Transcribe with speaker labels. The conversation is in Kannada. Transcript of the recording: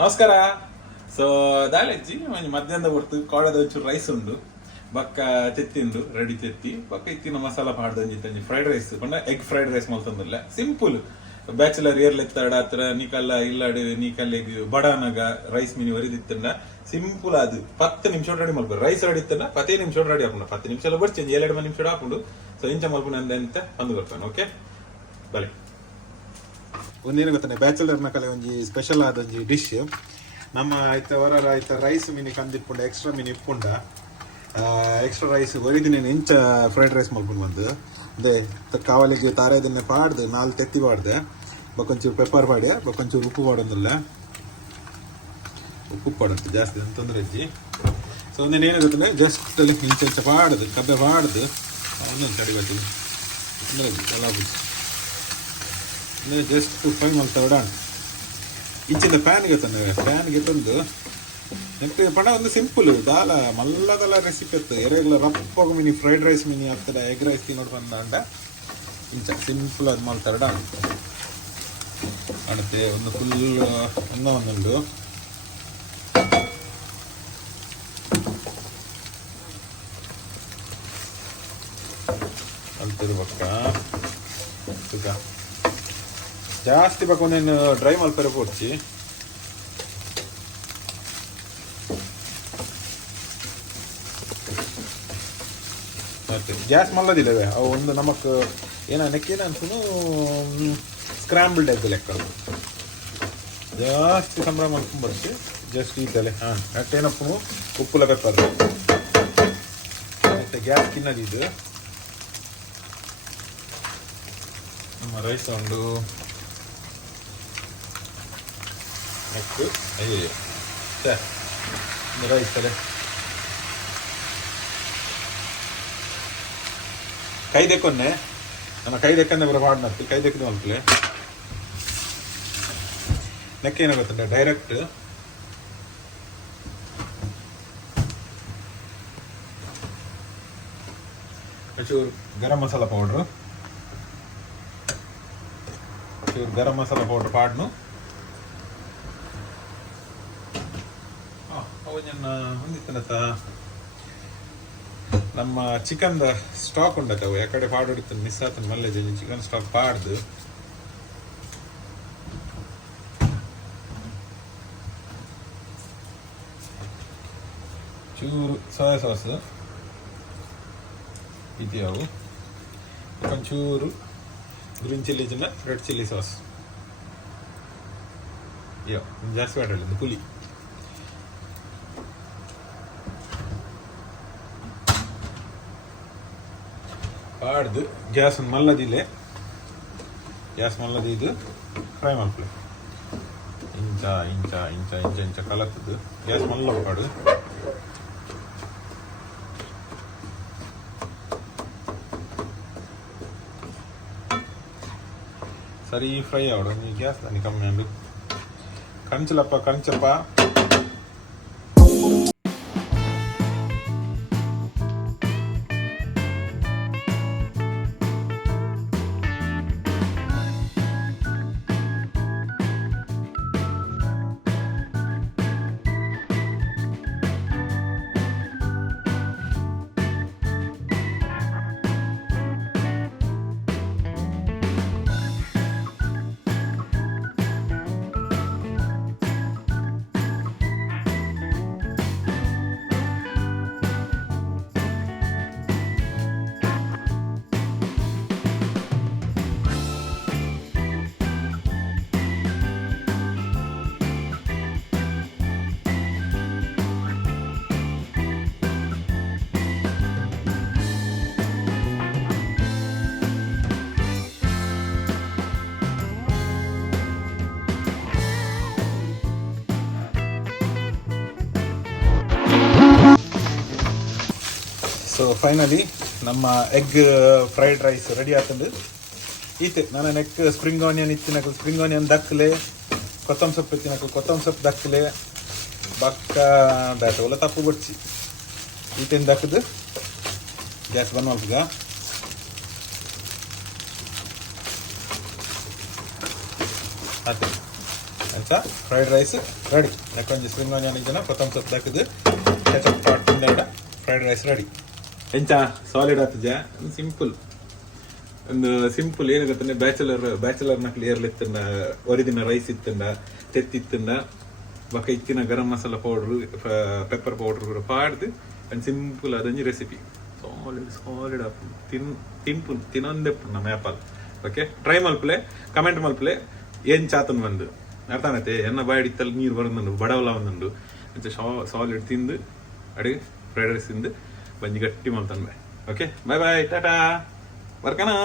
Speaker 1: ನಮಸ್ಕಾರ. ಸೊ ದಾಲೆಜ್ಜಿ ಒಂಜಿ ಮಧ್ಯಾಹ್ನದ ಹೊರ್ತು ಕೋಡದ ಒಂಚೂರು ರೈಸ್ ಉಂಡು. ಬಕ್ಕ ತೆತ್ತಿಂದು ರೆಡಿ ತೆತ್ತಿ. ಬಕ್ಕ ಇತ್ತಿನ ಮಸಾಲ ಮಾಡ್ದಂಜಿ ತಂಜಿ ಫ್ರೈಡ್ ರೈಸ್ ಪಂಡ ಎಗ್ ಫ್ರೈಡ್ ರೈಸ್ ಮಲ್ತಂದಿಲ್ಲ ಸಿಂಪಲ್ ಬ್ಯಾಚುಲರ್ ಇಯರ್ ಲೆತ್ತಾಡ ಹತ್ರ ನೀಕಲ್ಲ ಇಲ್ಲಾಡಿ ನೀಕಲ್ಲ ಇದು ಬಡಾನಗ ರೈಸ್ ಮಿನಿ ಒರಿದಿತ್ತಂಡ. ಸಿಂಪಲ್ ಅದು ಪತ್ತು ನಿಮಿಷ ರೆಡಿ ಮಲ್ಪು ರೈಸ್ ರೆಡಿ ಇತ್ತಂಡ ಪತ್ತೇ ನಿಮಿಷ ರೆಡಿ ಹಾಕೊಂಡು. ಪತ್ತು ನಿಮಿಷ ಬರ್ಚೇಂಜ್ ಏಳೆರಡು ನಿಮಿಷ ಹಾಕೊಂಡು. ಸೊ ಇಂಚ ಮಲ್ಪುನ ಅಂತ ಬಂದು ಬರ್ತಾನೆ ಓಕೆ ಬಲೆ
Speaker 2: ಒಂದೇನು ಗೊತ್ತಾನೆ ಬ್ಯಾಚುಲರ್ನ ಕಲೆ ಒಂಜಿ ಸ್ಪೆಷಲ್ ಆದ ಒಂಜಿ ಡಿಶ್ ನಮ್ಮ ಆಯ್ತ ಹೊರ ಆಯ್ತ ರೈಸ್ ಮೀನಿ ಕಂದಿಪ್ಪುಂಡ ಎಕ್ಸ್ಟ್ರಾ ಮಿನಿ ಇಪ್ಪುಂಡ ಎಕ್ಸ್ಟ್ರಾ ರೈಸ್ ಒರಿದಿನ ಇಂಚ ಫ್ರೈಡ್ ರೈಸ್ ಮಾಡ್ಕೊಂಡು ಬಂದು, ಅದೇ ಕಾವಲಿಗೆ ದಿನ ಪಾಡ್ದು, ನಾಲ್ಕು ತೆತ್ತಿ ಪಾಡ್ದೆ. ಬಕ್ಕೊಂಚೂರು ಪೆಪ್ಪರ್ ಪಾಡ್ಯ ಬಕ್ಕೊಂಚೂರು ಉಪ್ಪು ಪಾಡೋದಿಲ್ಲ. ಉಪ್ಪು ಪಾಡುತ್ತೆ, ಜಾಸ್ತಿ ಅಂತ ತೊಂದರೆ ಇಜ್ಜಿ ಸೊ ಒಂದೇನು ಏನು ಗೊತ್ತಾನೆ ಜಸ್ಟ್ ಅಲ್ಲಿ ಇಂಚ ಇಂಚ ಪಾಡ್ದು ಕಬ್ಬೆ ಪಾಡ್ದು, ಒಂದೊಂದು ತಡಿ ತೊಂದರೆ ಎಲ್ಲ ನೀವು ಜಸ್ಟ್ ಫೈವ್ ಮಾಡ್ತಾ ಬಿಡೋಣ ಇಂಚಿಂದ ಪ್ಯಾನ್ಗೆ ತಂದೆ ಪ್ಯಾನ್ಗೆ ತಂದು, ನೆಕ್ಸ್ಟ್ ಪಣ ಒಂದು ಸಿಂಪಲ್ ದಾಲ, ಮಲ್ಲದಲ್ಲ ರೆಸಿಪಿ ಇತ್ತು ಎರೆಗ್ಲ ರಪ್ಪಾಗ ಮಿನಿ ಫ್ರೈಡ್ ರೈಸ್ ಮಿನಿ ಆಗ್ತದೆ ಎಗ್ ರೈಸ್ ತಿನ್ನೋಡು ಬಂದ ಇಂಚ ಸಿಂಪಲ್ ಅದು ಮಾಡ್ತಾ ಬಿಡ ಕಾಣುತ್ತೆ ಒಂದು ಫುಲ್ ಅನ್ನ ಒಂದೊಂದು. ಅಲ್ತಿರ್ಬೇಕ ಸುಖ ಜಾಸ್ತಿ ಬೇಕು ನೀನು ಡ್ರೈ ಮಲ್ಪರೆ ಕೊಡ್ಸಿ ಮತ್ತೆ ಗ್ಯಾಸ್ ಮಲ್ಲದಿಲ್ಲವೇ ಅವು ಒಂದು ನಮಕ್ ಏನ ನೆಕ್ಕೇನ ಅಂತೂ ಸ್ಕ್ರಾಂಬಲ್ಡ್ ಎಗ್ ಲೆಕ್ಕ. ಜಾಸ್ತಿ ಸಂಭ್ರಮ ಮಾಡ್ಕೊಂಡ್ಬರ್ತಿ. ಜಸ್ಟ್ ಇದ್ದಲೆ ಹಾಂ ಅಟ್ಟೇನಪ್ಪು ಉಪ್ಪುಲ ಪೆಪ್ಪರ್ ಮತ್ತೆ ಗ್ಯಾಸ್ ತಿನ್ನದಿದ್ದು ನಮ್ಮ ರೈಸ್ நெக்கு ஐயோ சார் இந்த ரைஸ் சார் ಕೈ ತೆಕ್ಕೊಂಡೆ ನನ್ನ ಕೈ ತೆಕ್ಕಂದೆ ಬರೋ ಹಾಡು ಮಾಡ್ತೀವಿ ಕೈ ತೆಕ್ಕದ ಮಕ್ಕಳೆ ನೆಕ್ಕೇನೋ ಗೊತ್ತಂಡ ಡೈರೆಕ್ಟ್ ಚೂರು ಗರಂ ಮಸಾಲ ಪೌಡ್ರು ಚೂರು ಗರಂ ಮಸಾಲ ಪೌಡ್ರ್ ಪಾಡ್ನು ಅವನ್ನ ಹೊಂದಿತ್ತನತ ನಮ್ಮ ಚಿಕನ್ದ ಸ್ಟಾಕ್ ಉಂಡತ ಅವು ಯಾಕಡೆ ಪಾಡೊಡಿತ್ತು ಮಿಸ್ ಆತನ ಮಲ್ಲೆ ಚಿಕನ್ ಸ್ಟಾಕ್ ಪಾಡ್ದು ಚೂರು ಸೋಯಾ ಸಾಸ್ ಇದೆಯವು ಒಂಚೂರು ಗ್ರೀನ್ ಚಿಲ್ಲಿ ಚಿನ್ನ ರೆಡ್ ಚಿಲ್ಲಿ ಸಾಸ್ ಯೋ ಜಾಸ್ತಿ ಮಾಡಿಲ್ಲ ಪುಲಿ ಕಾಡ್ದು ಜಾಸ್ತಿ ಗ್ಯಾಸ್ ಜಾಸ್ತಿ ಮಲ್ಲದಿದ್ದು ಫ್ರೈ ಮಾಡ್ಕೊಳ್ಳಿ ಇಂಚ ಇಂಚ ಇಂಚ ಇಂಚ ಇಂಚ ಕಲತ್ತದು ಗ್ಯಾಸ್ ಮಲ್ಲ ಕಾಡು ಸರಿ ಫ್ರೈ ಆವಡು ನೀ ಗ್ಯಾಸ್ ದಾನಿ ಕಮ್ಮಿ ಅಂಡು ಕಂಚಲಪ್ಪ ಕಂಚಪ್ಪ ಫೈನಲಿ ನಮ್ಮ ಎಗ್ ಫ್ರೈಡ್ ರೈಸ್ ರೆಡಿ ಆಗ್ತದೆ ಈತೆ ನನ್ನ ನೆಕ್ ಸ್ಪ್ರಿಂಗ್ ಆನಿಯನ್ ಇತ್ತಿನಕ ಸ್ಪ್ರಿಂಗ್ ಆನಿಯನ್ ದಕ್ಕಲೆ ಕೊತ್ತಂಬರಿ ಸೊಪ್ಪು ಇತ್ತಿನಕ ಕೊತ್ತಂಬರಿ ಸೊಪ್ಪು ದಕ್ಕಲೆ ಬಕ್ಕ ಬ್ಯಾಟ ಒಲ್ಲ ತಪ್ಪು ಬಡ್ಸಿ ಈತೆನ್ ದಕ್ಕದು ಗ್ಯಾಸ್ ಬಂದ್ ಮಾಡ್ಬೇಕ ಅದೇ ಅಂಚ fried rice ready ಯಾಕೊಂಜಿ spring onion ಜನ ಪ್ರಥಮ ಸತ್ ಹಾಕಿದ್ದು ಕೆಚಪ್ ಪಾಟ್ ಫ್ರೈಡ್ ರೈಸ್ ರೆಡಿ
Speaker 1: ಎಂಚ ಸಾಲಿಡ್ ಆತಜ ಸಿಂಪಲ್ ಒಂದು ಸಿಂಪಲ್ ಏನು ಗೊತ್ತಂದ್ರೆ ಬ್ಯಾಚುಲರ್ ಬ್ಯಾಚುಲರ್ ಕ್ಲಿಯರ್ಲಿ ಇತ್ತಂಡ ಒರಿದಿನ ರೈಸ್ ಇತ್ತಂಡ ತೆತ್ತಿತ್ತಂಡ ಬಕ ಇತ್ತಿನ garam masala powder pepper powder ಕೂಡ ಪಾಡ್ದು ಅಂಡ್ ಸಿಂಪಲ್ ಅದಂಜಿ ರೆಸಿಪಿ ಸಾಲಿಡ್ ಸಾಲಿಡ್ ಆಪು ತಿನ್ ತಿನ್ಪು ತಿನ್ನೊಂದೆ ನಮ್ಮ ಆ್ಯಪಲ್ ಓಕೆ ಟ್ರೈ ಮಲ್ಪಲೆ ಕಮೆಂಟ್ ಮಲ್ಪಲೆ, ಏನ್ ಚಾತನ್ ಬಂದು? ಅರ್ಥ ಆಗತ್ತೆ? ಎನ್ನ ಬಾಡಿತ್ತಲ್ಲಿ ನೀರು ಬರೋದು ಬಡವಲ ಅಂಚೆ ಸಾಲಿಡ್ ತಿಂದು, ಅಡಿಗೆ ಫ್ರೈಡ್ ರೈಸ್ ತಿಂದು ಬಂಜಿ ಗಟ್ಟಿ ಮಲ್ತನ್ಬೆ ಓಕೆ ಬಾಯ್ ಬಾಯ್ ಟಾಟಾ. ಬರ್ಕನಾ?